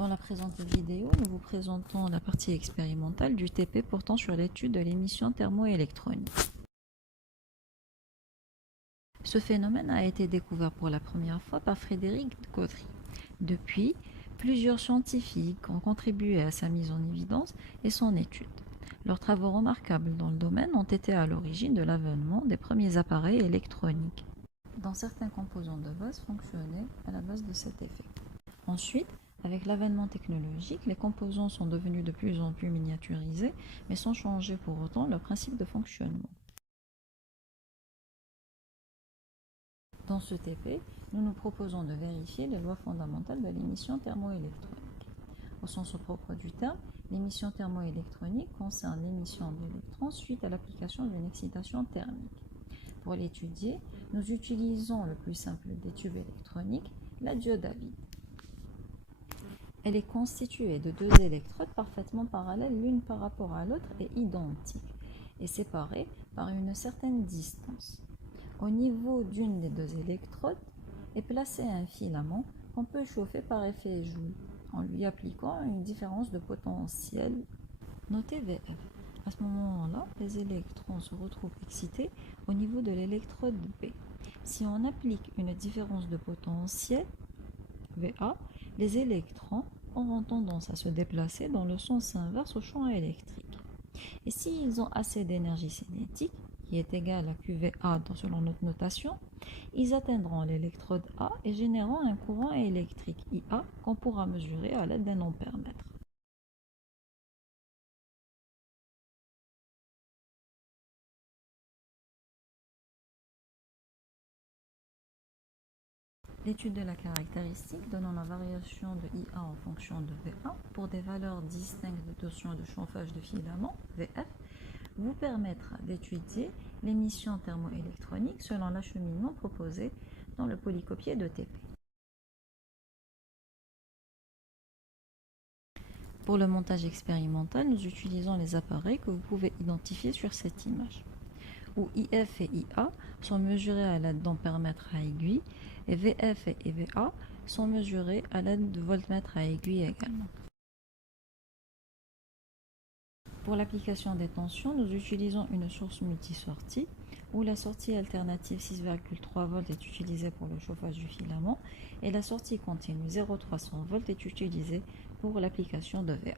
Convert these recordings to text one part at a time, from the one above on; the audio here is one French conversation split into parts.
Dans la présente vidéo, nous vous présentons la partie expérimentale du TP portant sur l'étude de l'émission thermoélectronique. Ce phénomène a été découvert pour la première fois par Frédéric Gautry. Depuis, plusieurs scientifiques ont contribué à sa mise en évidence et son étude. Leurs travaux remarquables dans le domaine ont été à l'origine de l'avènement des premiers appareils électroniques, dont certains composants de base fonctionnaient à la base de cet effet. Ensuite, avec l'avènement technologique, les composants sont devenus de plus en plus miniaturisés, mais sans changer pour autant leur principe de fonctionnement. Dans ce TP, nous nous proposons de vérifier les lois fondamentales de l'émission thermoélectronique. Au sens propre du terme, l'émission thermoélectronique concerne l'émission d'électrons suite à l'application d'une excitation thermique. Pour l'étudier, nous utilisons le plus simple des tubes électroniques, la diode à vide. Elle est constituée de deux électrodes parfaitement parallèles l'une par rapport à l'autre et identiques, et séparées par une certaine distance. Au niveau d'une des deux électrodes est placé un filament qu'on peut chauffer par effet Joule, en lui appliquant une différence de potentiel notée Vf. À ce moment-là, les électrons se retrouvent excités au niveau de l'électrode B. Si on applique une différence de potentiel Va, les électrons auront tendance à se déplacer dans le sens inverse au champ électrique. Et s'ils ont assez d'énergie cinétique, qui est égale à QVA selon notre notation, ils atteindront l'électrode A et généreront un courant électrique IA qu'on pourra mesurer à l'aide d'un ampèremètre. L'étude de la caractéristique donnant la variation de IA en fonction de VA pour des valeurs distinctes de tension de chauffage de filament, VF, vous permettra d'étudier l'émission thermoélectronique selon l'acheminement proposé dans le polycopier de TP. Pour le montage expérimental, nous utilisons les appareils que vous pouvez identifier sur cette image, où IF et IA sont mesurés à l'aide d'ampèremètres à aiguille et VF et VA sont mesurés à l'aide de voltmètres à aiguille également. Pour l'application des tensions, nous utilisons une source multisortie où la sortie alternative 6,3 V est utilisée pour le chauffage du filament et la sortie continue 0,300 V est utilisée pour l'application de VA.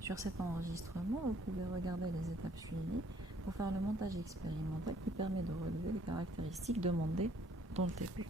Sur cet enregistrement, vous pouvez regarder les étapes suivies pour faire le montage expérimental qui permet de relever les caractéristiques demandées dans le TP.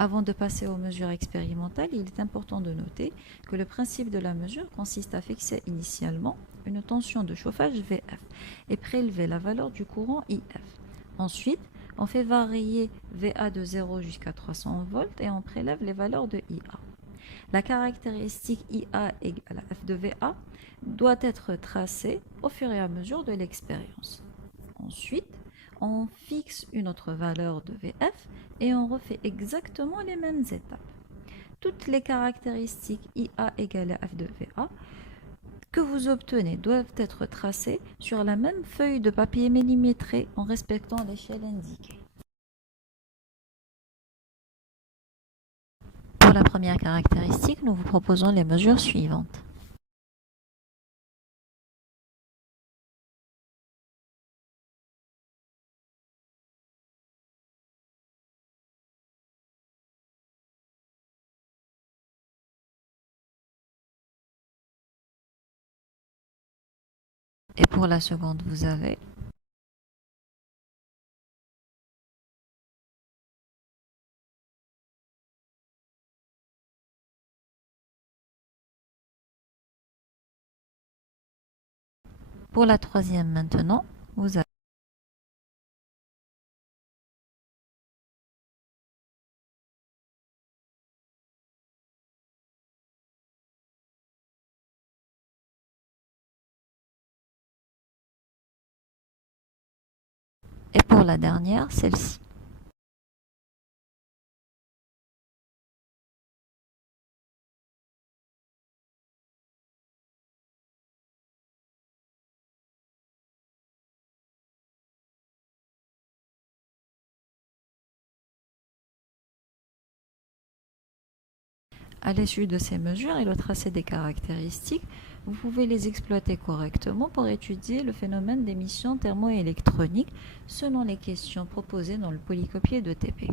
Avant de passer aux mesures expérimentales, il est important de noter que le principe de la mesure consiste à fixer initialement une tension de chauffage VF et prélever la valeur du courant IF. Ensuite, on fait varier VA de 0 jusqu'à 300 volts et on prélève les valeurs de IA. La caractéristique IA égale à F de VA doit être tracée au fur et à mesure de l'expérience. Ensuite, on fixe une autre valeur de VF et on refait exactement les mêmes étapes. Toutes les caractéristiques IA égale à F de VA que vous obtenez doivent être tracées sur la même feuille de papier millimétrée en respectant l'échelle indiquée. Pour la première caractéristique, nous vous proposons les mesures suivantes. Et pour la seconde, vous avez pour la troisième maintenant, vous avez et pour la dernière, celle-ci. À l'issue de ces mesures et le tracé des caractéristiques, vous pouvez les exploiter correctement pour étudier le phénomène d'émission thermoélectronique selon les questions proposées dans le polycopier de TP.